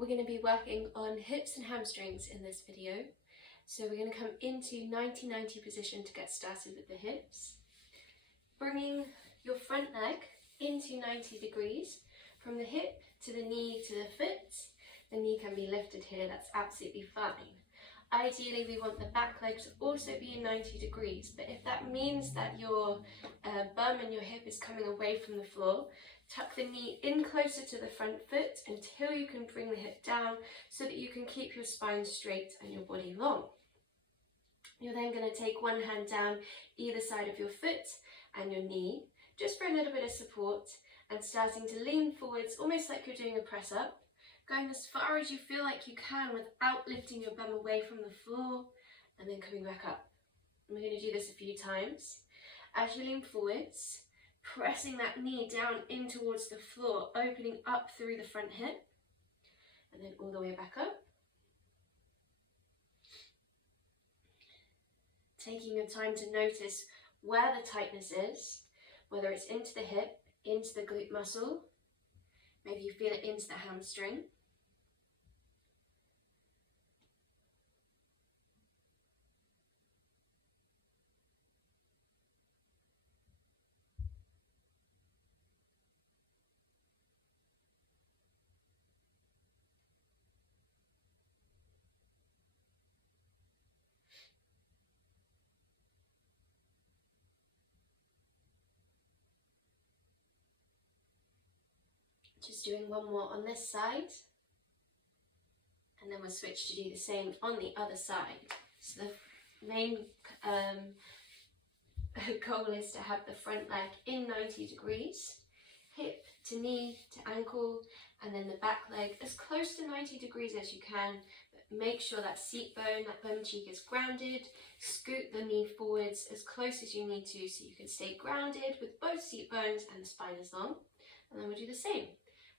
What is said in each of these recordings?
We're going to be working on hips and hamstrings in this video. So we're going to come into 90-90 position to get started with the hips. Bringing your front leg into 90 degrees from the hip to the knee to the foot. The knee can be lifted here, that's absolutely fine. Ideally, we want the back leg to also be in 90 degrees, but if that means that your bum and your hip is coming away from the floor, tuck the knee in closer to the front foot until you can bring the hip down so that you can keep your spine straight and your body long. You're then going to take one hand down either side of your foot and your knee, just for a little bit of support, and starting to lean forwards, almost like you're doing a press up, going as far as you feel like you can without lifting your bum away from the floor, and then coming back up. And we're going to do this a few times. As you lean forwards, pressing that knee down in towards the floor, opening up through the front hip, and then all the way back up. Taking your time to notice where the tightness is, whether it's into the hip, into the glute muscle, maybe you feel it into the hamstring. Just doing one more on this side, and then we'll switch to do the same on the other side. So the main goal is to have the front leg in 90 degrees, hip to knee to ankle, and then the back leg as close to 90 degrees as you can, but make sure that seat bone, that bum cheek is grounded. Scoot the knee forwards as close as you need to so you can stay grounded with both seat bones and the spine is long. And then we'll do the same.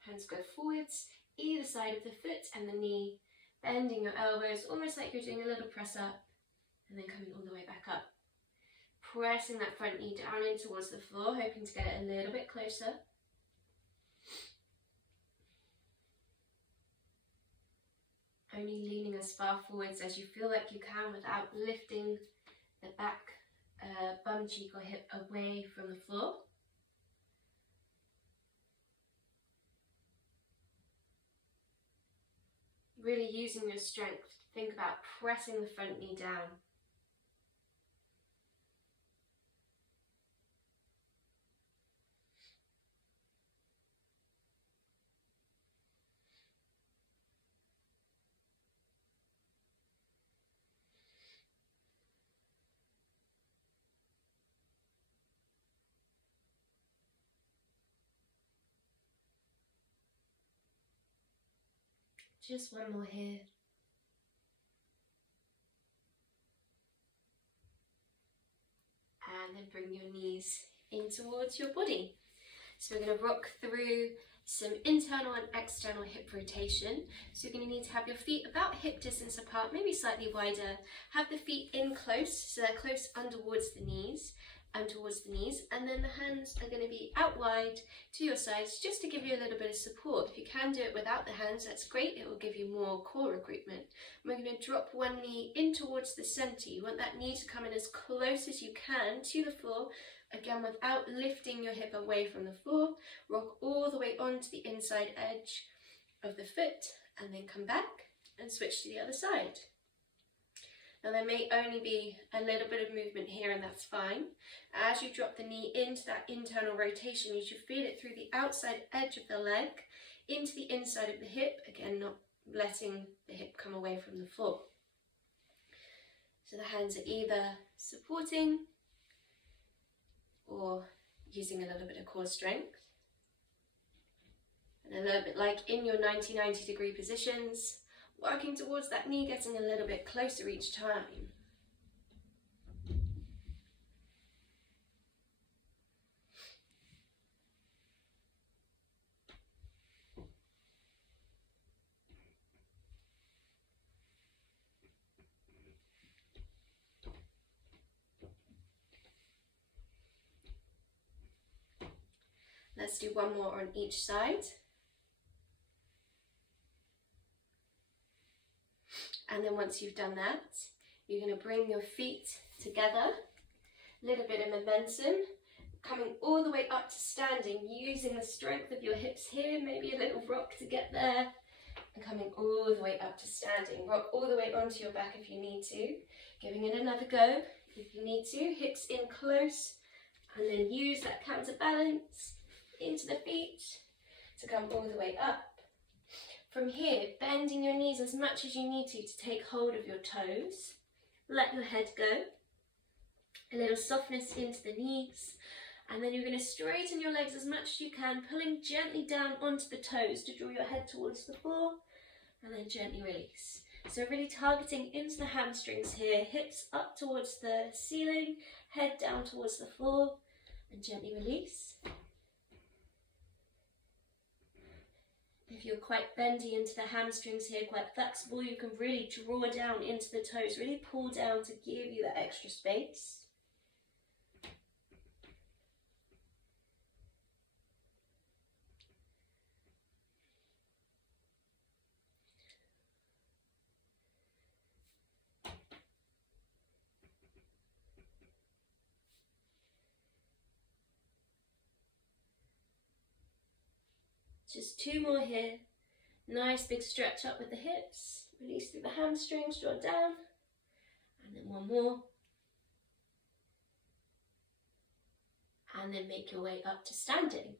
Hands go forwards, either side of the foot and the knee, bending your elbows, almost like you're doing a little press up, and then coming all the way back up. Pressing that front knee down in towards the floor, hoping to get it a little bit closer. Only leaning as far forwards as you feel like you can without lifting the back bum cheek or hip away from the floor. Really using your strength. Think about pressing the front knee down. Just one more here. And then bring your knees in towards your body. So we're going to rock through some internal and external hip rotation. So you're going to need to have your feet about hip distance apart, maybe slightly wider. Have the feet in close, so they're close under towards the knees, and then the hands are going to be out wide to your sides just to give you a little bit of support. If you can do it without the hands, that's great, it will give you more core recruitment. We're going to drop one knee in towards the center. You want that knee to come in as close as you can to the floor, again without lifting your hip away from the floor. Rock all the way onto the inside edge of the foot and then come back and switch to the other side. Now there may only be a little bit of movement here and that's fine. As you drop the knee into that internal rotation, you should feel it through the outside edge of the leg, into the inside of the hip, again not letting the hip come away from the floor. So the hands are either supporting or using a little bit of core strength. And a little bit like in your 90-90 degree positions, working towards that knee getting a little bit closer each time. Let's do one more on each side. And then once you've done that, you're going to bring your feet together, a little bit of momentum, coming all the way up to standing, using the strength of your hips here, maybe a little rock to get there, and coming all the way up to standing. Rock all the way onto your back if you need to, giving it another go if you need to, hips in close, and then use that counterbalance into the feet to come all the way up. From here, bending your knees as much as you need to take hold of your toes. Let your head go. A little softness into the knees. And then you're going to straighten your legs as much as you can, pulling gently down onto the toes to draw your head towards the floor. And then gently release. So really targeting into the hamstrings here, hips up towards the ceiling, head down towards the floor, and gently release. If you're quite bendy into the hamstrings here, quite flexible, you can really draw down into the toes, really pull down to give you that extra space. Just 2 more here. Nice big stretch up with the hips. Release through the hamstrings, draw down. And then 1 more. And then make your way up to standing.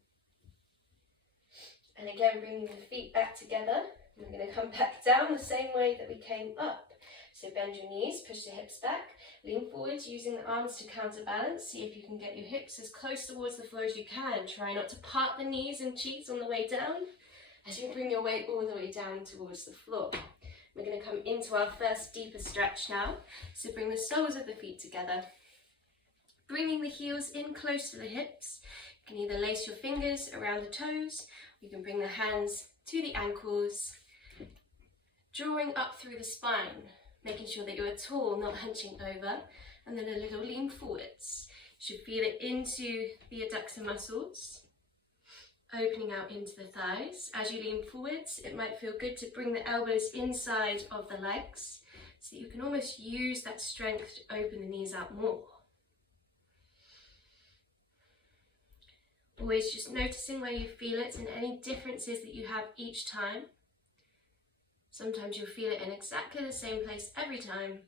And again, bringing the feet back together. We're going to come back down the same way that we came up. So bend your knees, push the hips back, lean forwards using the arms to counterbalance. See if you can get your hips as close towards the floor as you can. Try not to part the knees and cheeks on the way down as you bring your weight all the way down towards the floor. We're going to come into our first deeper stretch now. So bring the soles of the feet together, bringing the heels in close to the hips. You can either lace your fingers around the toes, or you can bring the hands to the ankles, drawing up through the spine, making sure that you're tall, not hunching over, and then a little lean forwards. You should feel it into the adductor muscles, opening out into the thighs. As you lean forwards, it might feel good to bring the elbows inside of the legs, so you can almost use that strength to open the knees out more. Always just noticing where you feel it and any differences that you have each time. Sometimes you'll feel it in exactly the same place every time.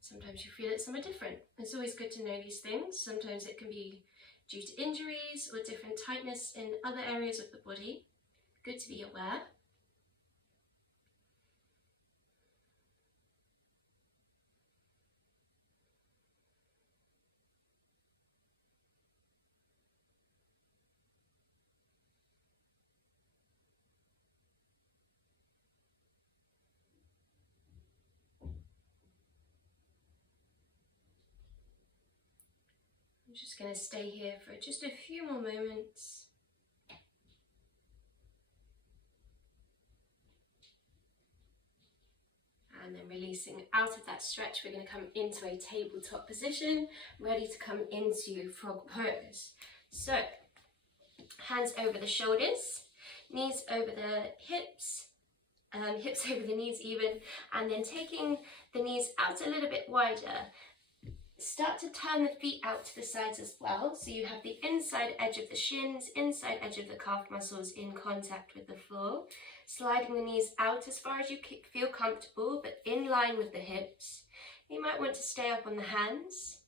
Sometimes you feel it somewhere different. It's always good to know these things. Sometimes it can be due to injuries or different tightness in other areas of the body. Good to be aware. I'm just going to stay here for just a few more moments. And then releasing out of that stretch, we're going to come into a tabletop position, ready to come into frog pose. So, hands over the shoulders, knees over the hips, hips over the knees even, and then taking the knees out a little bit wider. Start to turn the feet out to the sides as well, so you have the inside edge of the shins, inside edge of the calf muscles in contact with the floor. Sliding the knees out as far as you feel comfortable, but in line with the hips. You might want to stay up on the hands.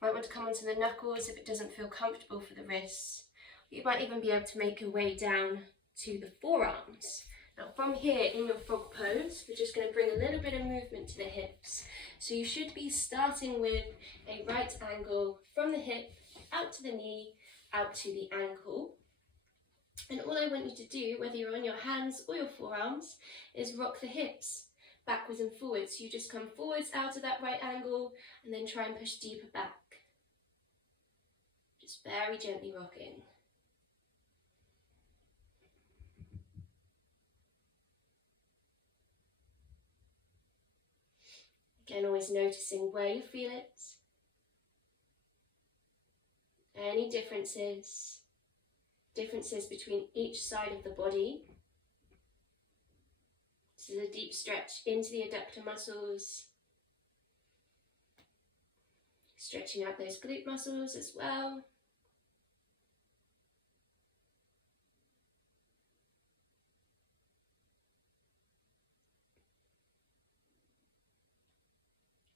You might want to come onto the knuckles if it doesn't feel comfortable for the wrists. You might even be able to make your way down to the forearms. Now from here in your frog pose, we're just going to bring a little bit of movement to the hips. So you should be starting with a right angle from the hip, out to the knee, out to the ankle. And all I want you to do, whether you're on your hands or your forearms, is rock the hips backwards and forwards. So you just come forwards out of that right angle and then try and push deeper back. Just very gently rocking. Again, always noticing where you feel it. Any differences between each side of the body. This is a deep stretch into the adductor muscles. Stretching out those glute muscles as well.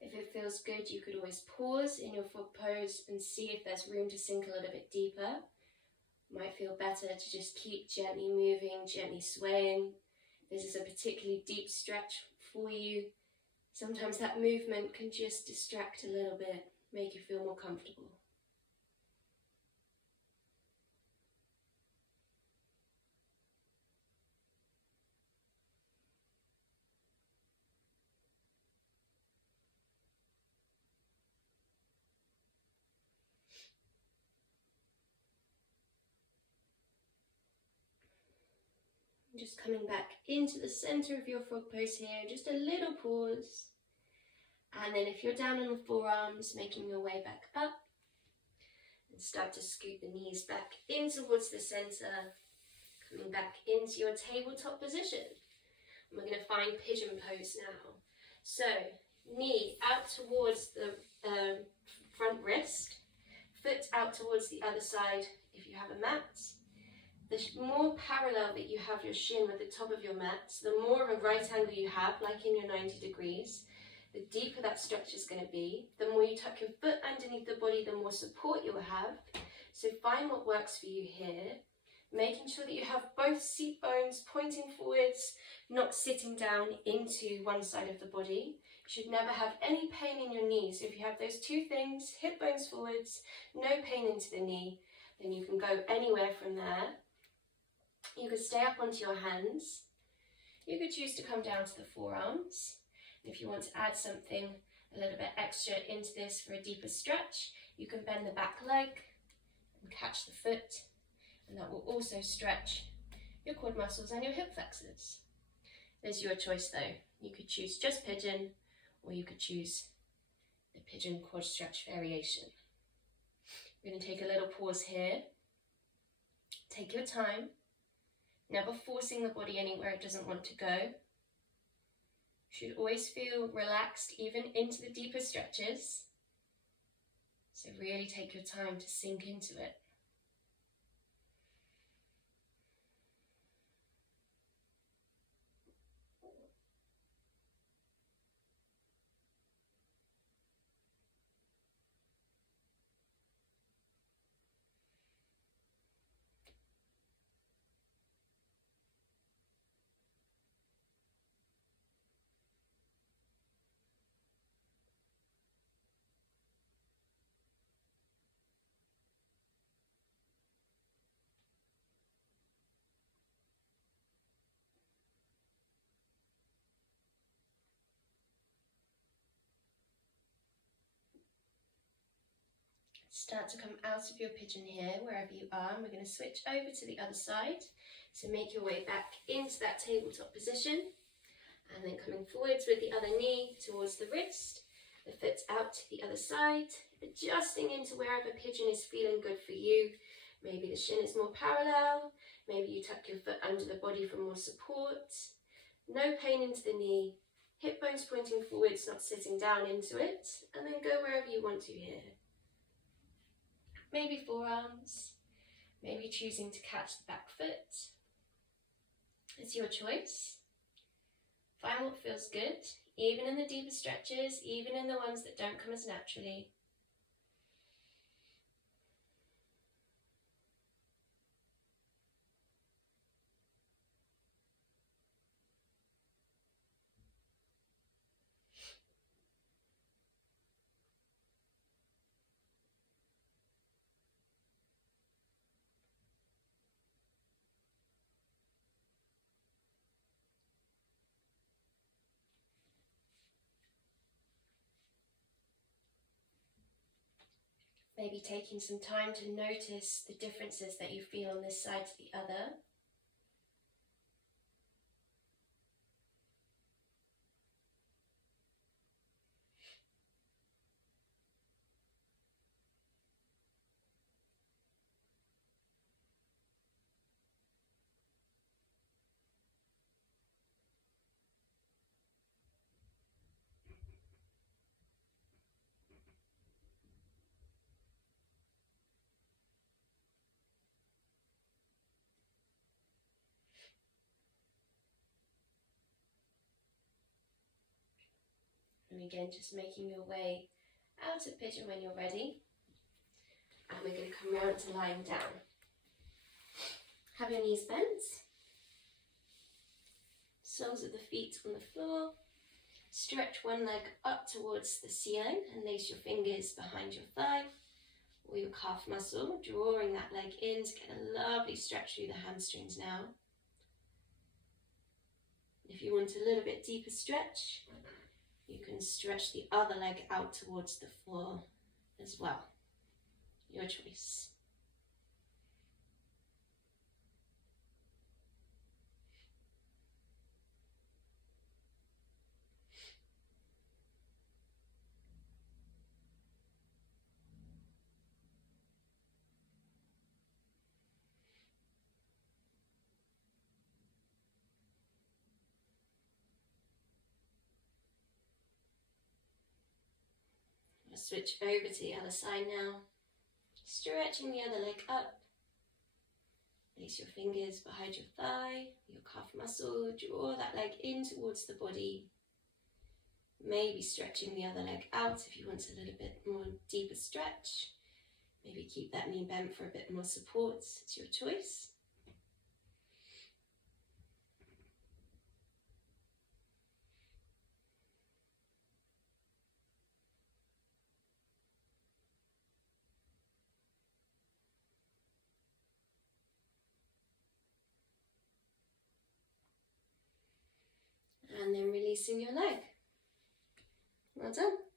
If it feels good, you could always pause in your frog pose and see if there's room to sink a little bit deeper. Might feel better to just keep gently moving, gently swaying. If this is a particularly deep stretch for you, sometimes that movement can just distract a little bit, make you feel more comfortable. Just coming back into the center of your frog pose here, just a little pause. And then if you're down on the forearms, making your way back up. And start to scoot the knees back in towards the center, coming back into your tabletop position. And we're going to find pigeon pose now. So, knee out towards the front wrist, foot out towards the other side if you have a mat. The more parallel that you have your shin with the top of your mat, the more of a right angle you have, like in your 90 degrees, the deeper that stretch is going to be. The more you tuck your foot underneath the body, the more support you'll have. So find what works for you here, making sure that you have both seat bones pointing forwards, not sitting down into one side of the body. You should never have any pain in your knees. So if you have those two things, hip bones forwards, no pain into the knee, then you can go anywhere from there. You could stay up onto your hands. You could choose to come down to the forearms. If you want to add something a little bit extra into this for a deeper stretch, you can bend the back leg and catch the foot, and that will also stretch your quad muscles and your hip flexors. There's your choice though. You could choose just pigeon, or you could choose the pigeon quad stretch variation. We're going to take a little pause here. Take your time. Never forcing the body anywhere it doesn't want to go. You should always feel relaxed even into the deeper stretches. So really take your time to sink into it. Start to come out of your pigeon here, wherever you are, and we're going to switch over to the other side. So make your way back into that tabletop position, and then coming forwards with the other knee towards the wrist, the foot out to the other side, adjusting into wherever pigeon is feeling good for you. Maybe the shin is more parallel, maybe you tuck your foot under the body for more support. No pain into the knee, hip bones pointing forwards, not sitting down into it, and then go wherever you want to here. Maybe forearms, maybe choosing to catch the back foot. It's your choice. Find what feels good, even in the deeper stretches, even in the ones that don't come as naturally. Maybe taking some time to notice the differences that you feel on this side to the other. And again, just making your way out of pigeon when you're ready. And we're going to come round to lying down. Have your knees bent. Soles of the feet on the floor. Stretch one leg up towards the ceiling and lace your fingers behind your thigh or your calf muscle, drawing that leg in to get a lovely stretch through the hamstrings now. If you want a little bit deeper stretch, you can stretch the other leg out towards the floor as well. Your choice. Switch over to the other side now, stretching the other leg up. Place your fingers behind your thigh, your calf muscle, draw that leg in towards the body. Maybe stretching the other leg out if you want a little bit more deeper stretch. Maybe keep that knee bent for a bit more support, it's your choice. And then releasing your leg. Well done.